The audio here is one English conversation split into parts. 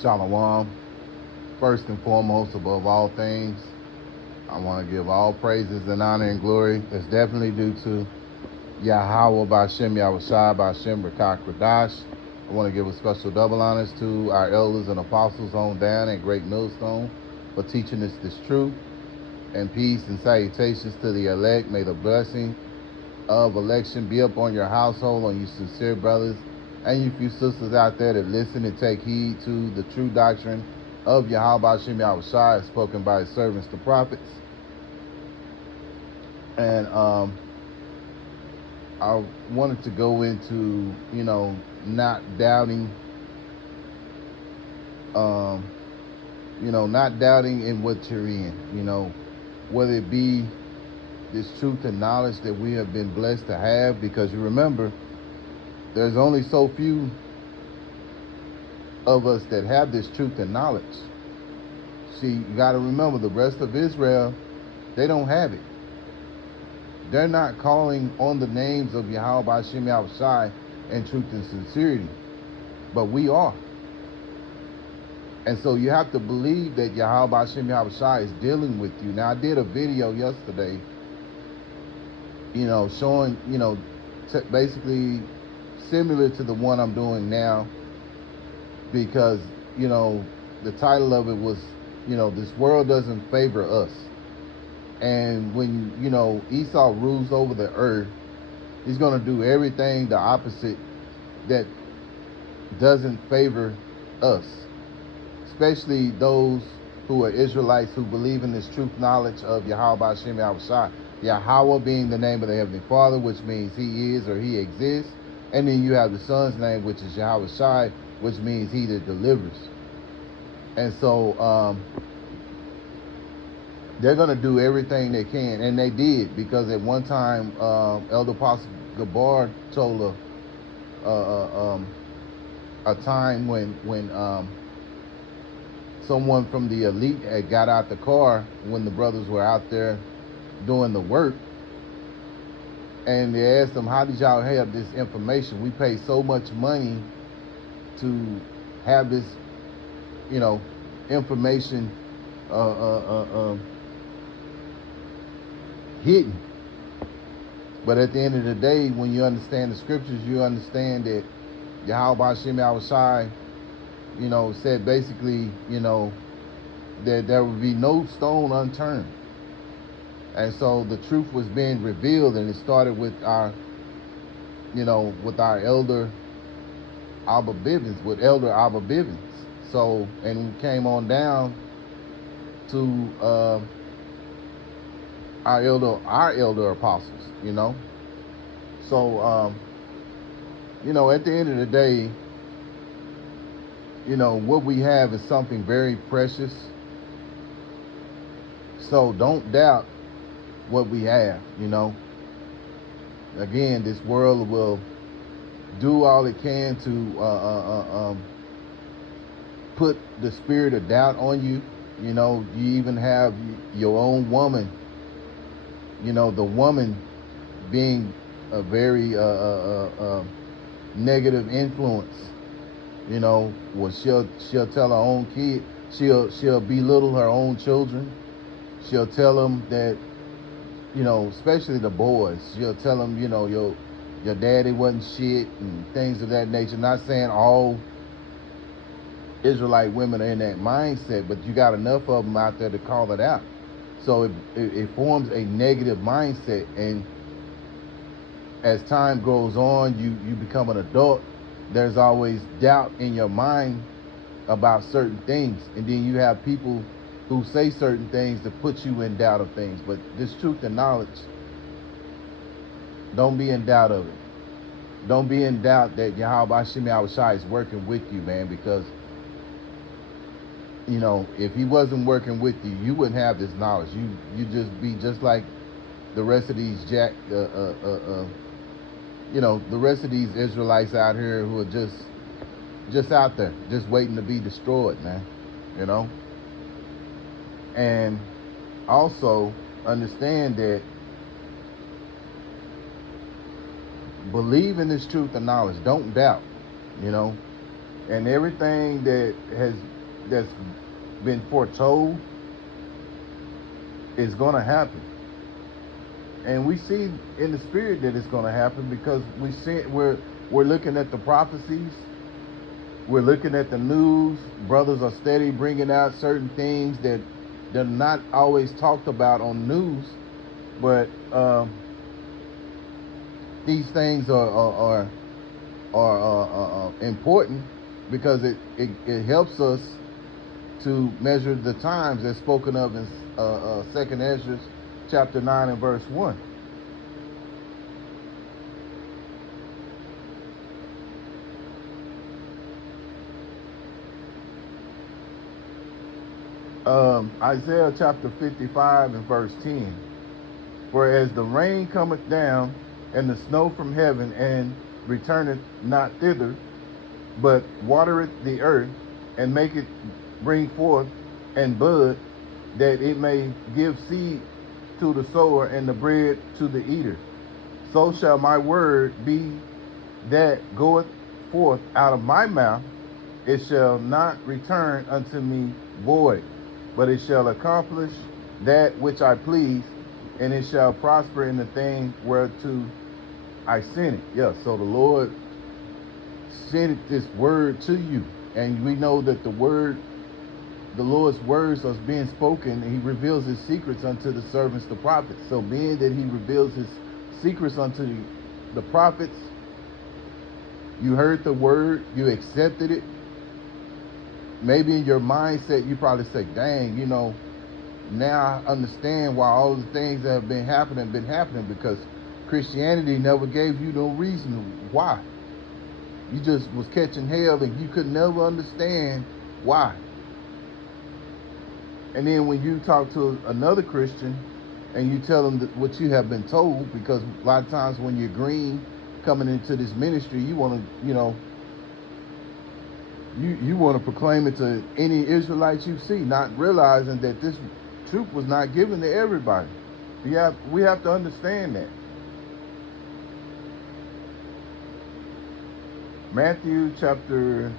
Shalom. First and foremost, above all things, I want to give all praises and honor and glory that's definitely due to Yahweh Bashem Yahushai Bashem Rakak Radash. I want to give a special double honors to our elders and apostles on down at Great Millstone for teaching us this truth. And peace and salutations to the elect. May the blessing of election be upon your household, on you sincere brothers and you few sisters out there that listen and take heed to the true doctrine of Yahweh Hashem Yahushai spoken by his servants, the prophets. And I wanted to go into, not doubting, not doubting in what you're in, whether it be this truth and knowledge that we have been blessed to have, because you remember, there's only so few of us that have this truth and knowledge. See, you got to remember, the rest of Israel, they don't have it. They're not calling on the names of Yahweh Bashem Yahushai in truth and sincerity, but we are. And so you have to believe that Yahweh Bashem Yahushai is dealing with you. Now, I did a video yesterday, showing, basically similar to the one I'm doing now, because, the title of it was, this world doesn't favor us. And when, Esau rules over the earth, he's going to do everything the opposite that doesn't favor us, especially those who are Israelites who believe in this truth knowledge of Yahweh Bashem Yahushai. Yahweh being the name of the Heavenly Father, which means he is or he exists. And then you have the Son's name, which is Yahweh Shai, which means he that delivers. And so they're going to do everything they can. And they did, because at one time, Elder Apostle Gabar told a time when someone from the elite had got out the car when the brothers were out there doing the work. And they asked them, how did y'all have this information? We pay so much money to have this, information hidden. But at the end of the day, when you understand the scriptures, you understand that Yahweh Bashem Yahushai, said basically, that there would be no stone unturned. And so the truth was being revealed, and it started with our, with our elder Abba Bivens, with Elder Abba Bivens. So, and we came on down to our elder apostles, So, at the end of the day, what we have is something very precious. So don't doubt what we have, Again, this world will do all it can to put the spirit of doubt on you. You even have your own woman, the woman being a very negative influence. Well, she'll tell her own kid, she'll belittle her own children. She'll tell them that, especially the boys, she'll tell them, your daddy wasn't shit and things of that nature. Not saying all Israelite women are in that mindset, but you got enough of them out there to call it out. So it forms a negative mindset, and as time goes on, you become an adult, there's always doubt in your mind about certain things, and then you have people who say certain things to put you in doubt of things. But this truth and knowledge, don't be in doubt of it. Don't be in doubt that Yahweh Hashem Yahushai is working with you, man, because, if he wasn't working with you, you wouldn't have this knowledge. You just be just like the rest of these the rest of these Israelites out here who are just out there, just waiting to be destroyed, man, And also understand that believe in this truth and knowledge. Don't doubt, And everything that's been foretold is going to happen. And we see in the spirit that it's going to happen, because we're looking at the prophecies, we're looking at the news. Brothers are steady bringing out certain things that they're not always talked about on news, but these things are important, because it helps us to measure the times, as spoken of in 2nd Ezra chapter 9 and verse 1. Isaiah chapter 55 and verse 10. For as the rain cometh down, and the snow from heaven, and returneth not thither, but watereth the earth, and make it bring forth and bud, that it may give seed to the sower and the bread to the eater, so shall my word be that goeth forth out of my mouth. It shall not return unto me void, but it shall accomplish that which I please, and it shall prosper in the thing whereto I sent it. Yeah, so the Lord sent this word to you, and we know that the Lord's words are being spoken, and he reveals his secrets unto the servants, the prophets. So being that he reveals his secrets unto the prophets, you heard the word, you accepted it. Maybe in your mindset, you probably say, dang, now I understand why all the things that have been happening, because Christianity never gave you no reason why. You just was catching hell, and you could never understand why. And then when you talk to another Christian and you tell them what you have been told, because a lot of times when you're green coming into this ministry, you want to, you want to proclaim it to any Israelites you see, not realizing that this truth was not given to everybody. We have to understand that. Matthew chapter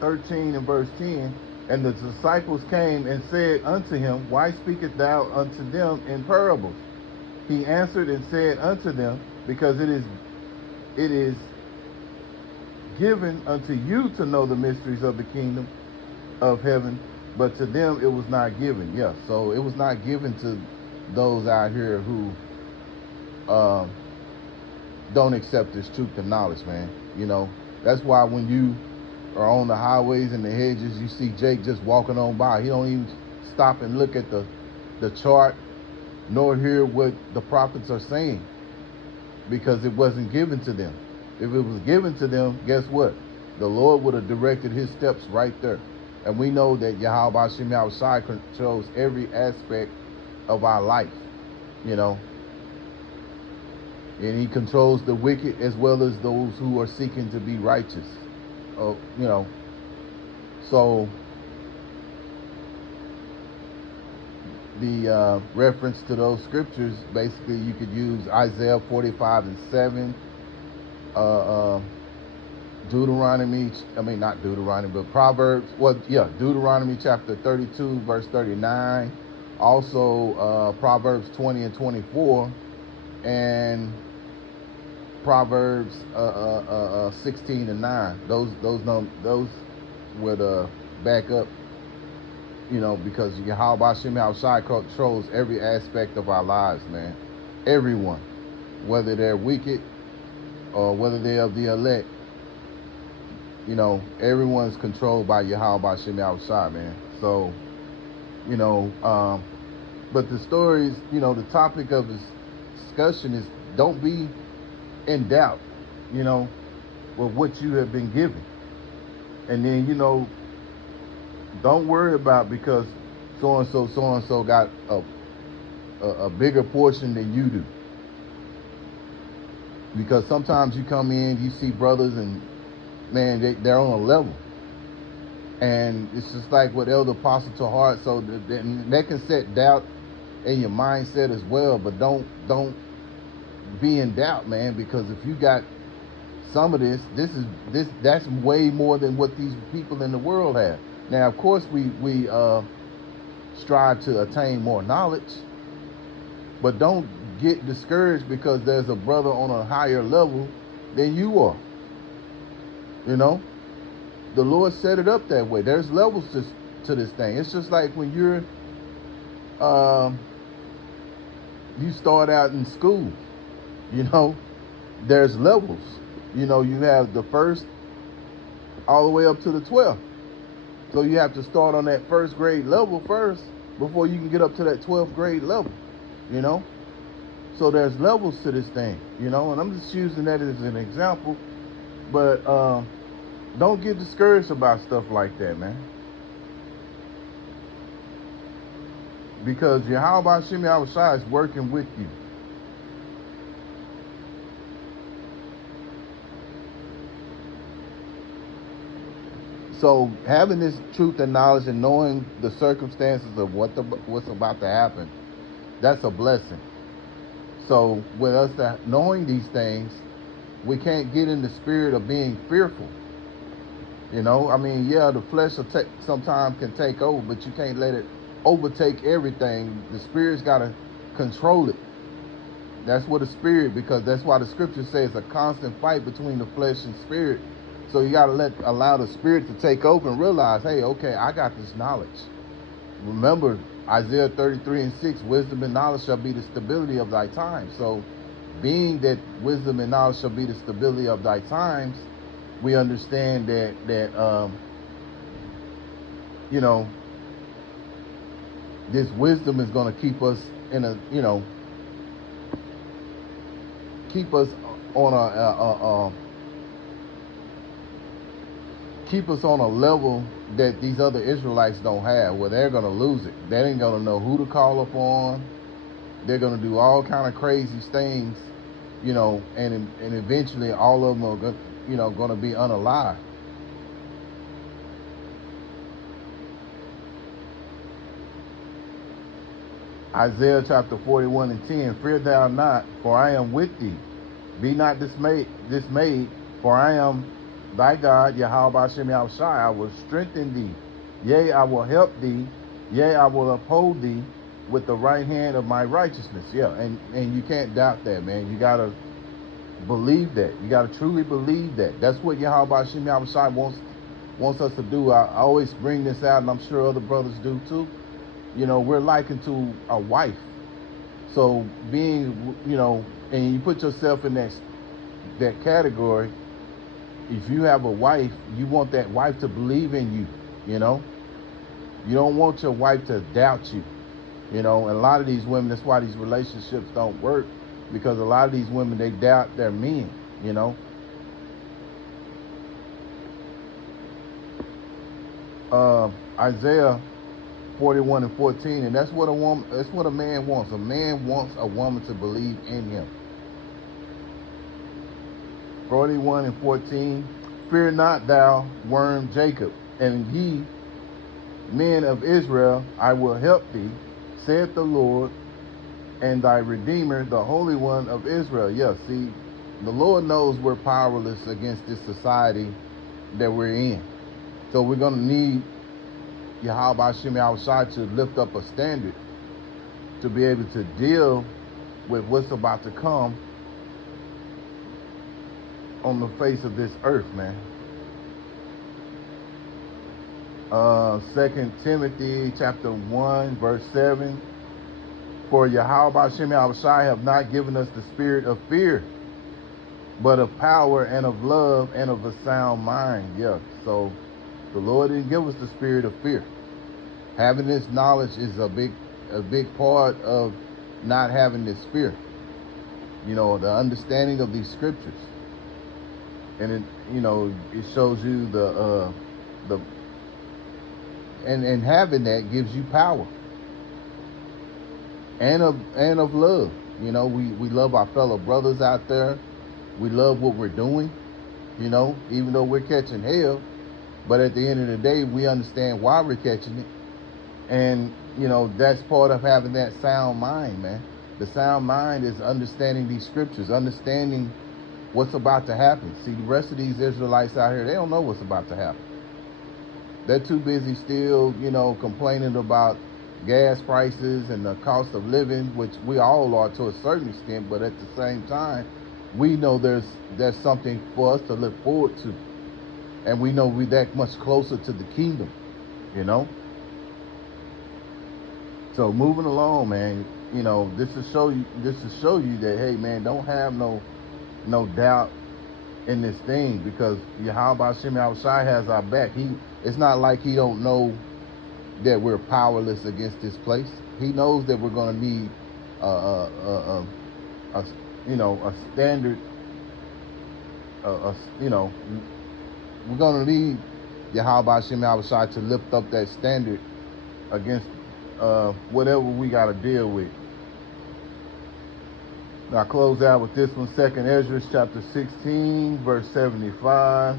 13 and verse 10, and the disciples came and said unto him, Why speakest thou unto them in parables? He answered and said unto them, Because it is given unto you to know the mysteries of the kingdom of heaven, but to them it was not given. Yeah, so it was not given to those out here who don't accept this truth and knowledge, man. That's why when you are on the highways and the hedges, you see Jake just walking on by. He don't even stop and look at the chart, nor hear what the prophets are saying, because it wasn't given to them. If it was given to them, guess what? The Lord would have directed his steps right there. And we know that Yahweh Hashem Yahushai controls every aspect of our life, and he controls the wicked as well as those who are seeking to be righteous. So the reference to those scriptures, basically you could use Isaiah 45 and 7, Proverbs, Deuteronomy chapter 32 verse 39, also Proverbs 20 and 24, and Proverbs 16 and 9. Those would back up, because Yahweh Hashem Yahushai controls every aspect of our lives, man. Everyone, whether they're wicked or whether they're of the elect, everyone's controlled by Yahweh Hashem Yahushai, man. So, but the stories, the topic of this discussion is, don't be in doubt, with what you have been given. And then, don't worry about because so-and-so got a bigger portion than you do. Because sometimes you come in, you see brothers and, man, they're on a level. And it's just like with Elder Apostle Tahar, so that can set doubt in your mindset as well. But don't be in doubt, man, because if you got some of that's way more than what these people in the world have. Now, of course, we strive to attain more knowledge, but don't get discouraged because there's a brother on a higher level than you are. You know, the Lord set it up that way. There's levels to this thing. It's just like when you start out in school, you know, there's levels. You know, you have the first all the way up to the 12th. So you have to start on that first grade level first before you can get up to that 12th grade level, you know? So there's levels to this thing, you know, and I'm just using that as an example. But don't get discouraged about stuff like that, man. Because Yahweh Shem Yahushua is working with you. So having this truth and knowledge and knowing the circumstances of what's about to happen, that's a blessing. So with us knowing these things, we can't get in the spirit of being fearful. You know, I mean, yeah, the flesh sometimes can take over, but you can't let it overtake everything. The spirit's got to control it. That's what the spirit, because that's why the scripture says a constant fight between the flesh and spirit. So you got to allow the spirit to take over and realize, hey, okay, I got this knowledge. Remember Isaiah 33:6, wisdom and knowledge shall be the stability of thy times. So being that wisdom and knowledge shall be the stability of thy times, we understand that you know, this wisdom is going to keep us in a, you know, keep us on keep us on a level that these other Israelites don't have, where they're going to lose it. They ain't going to know who to call upon. They're going to do all kind of crazy things, you know, and eventually all of them are, you know, going to be unalive. Isaiah chapter 41:10, fear thou not, for I am with thee. Be not dismayed, for I am thy God, Yahweh Shem Yahushua. I will strengthen thee. Yea, I will help thee. Yea, I will uphold thee with the right hand of my righteousness. Yeah, and you can't doubt that, man. You got to believe that. You got to truly believe that. That's what Yahweh Shem Yahushua wants us to do. I always bring this out, and I'm sure other brothers do too. You know, we're likened to a wife. So being, you know, and you put yourself in that category. If you have a wife, you want that wife to believe in you, you know. You don't want your wife to doubt you, you know. And a lot of these women, that's why these relationships don't work, because a lot of these women, they doubt their men, you know. Isaiah 41:14, and that's what a man wants. A man wants a woman to believe in him. 41:14, fear not thou, worm Jacob, and ye, men of Israel, I will help thee, saith the Lord, and thy Redeemer, the Holy One of Israel. Yeah, see, the Lord knows we're powerless against this society that we're in. So we're going to need Yahweh Shem Yahushua to lift up a standard to be able to deal with what's about to come on the face of this earth, man. 2 Timothy chapter 1 verse 7, for Yahweh Shem Yahushua have not given us the spirit of fear, but of power and of love and of a sound mind. Yeah, so the Lord didn't give us the spirit of fear. Having this knowledge is a big part of not having this fear. You know, the understanding of these scriptures. And it, you know, it shows you and having that gives you power and of love. You know, we love our fellow brothers out there. We love what we're doing, you know, even though we're catching hell, but at the end of the day, we understand why we're catching it. And, you know, that's part of having that sound mind, man. The sound mind is understanding these scriptures, understanding what's about to happen. See, the rest of these Israelites out here, they don't know what's about to happen. They're too busy still, complaining about gas prices and the cost of living, which we all are to a certain extent, but at the same time, we know there's something for us to look forward to. And we know we're that much closer to the kingdom, So moving along, man, this is show you that, hey man, don't have no doubt in this thing, because Yahweh Shem Yahushai has our back. It's not like he don't know that we're powerless against this place. He knows that we're going to need a standard. We're going to need Yahweh Shem Yahushai to lift up that standard against whatever we got to deal with. Now, I close out with this one, 2nd Ezra chapter 16, verse 75.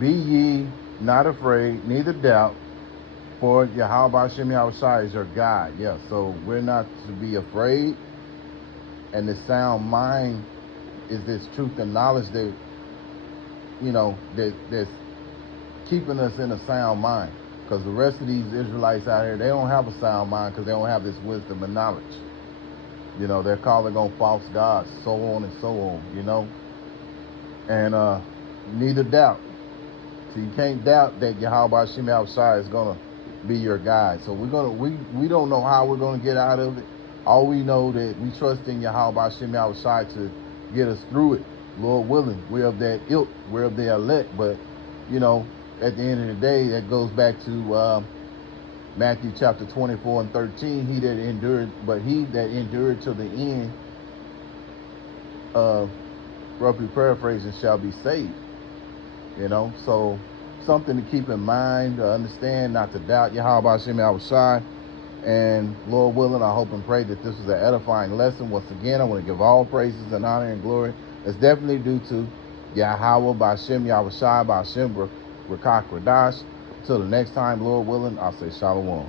Be ye not afraid, neither doubt, for Yahweh Shem Yahushai is your God. Yeah, so we're not to be afraid. And the sound mind is this truth and knowledge that, that's keeping us in a sound mind. Because the rest of these Israelites out here, they don't have a sound mind because they don't have this wisdom and knowledge. They're calling on false gods, so on and so on, And neither doubt. So you can't doubt that Yahweh Shem Yahushai is going to be your guide. So we don't know how we're going to get out of it. All we know that we trust in Yahweh Shem Yahushai to get us through it. Lord willing, we're of that ilk, we're of the elect, but at the end of the day, that goes back to Matthew chapter 24 and 13. He that endured to the end, roughly paraphrasing, shall be saved. So something to keep in mind, to understand, not to doubt Yahweh Shem Yahushai. And Lord willing, I hope and pray that this was an edifying lesson. Once again, I want to give all praises and honor and glory. It's definitely due to Yahweh B'Shem Yahushai B'Shem Rakak Radash. Until the next time, Lord willing, I'll say Shalom.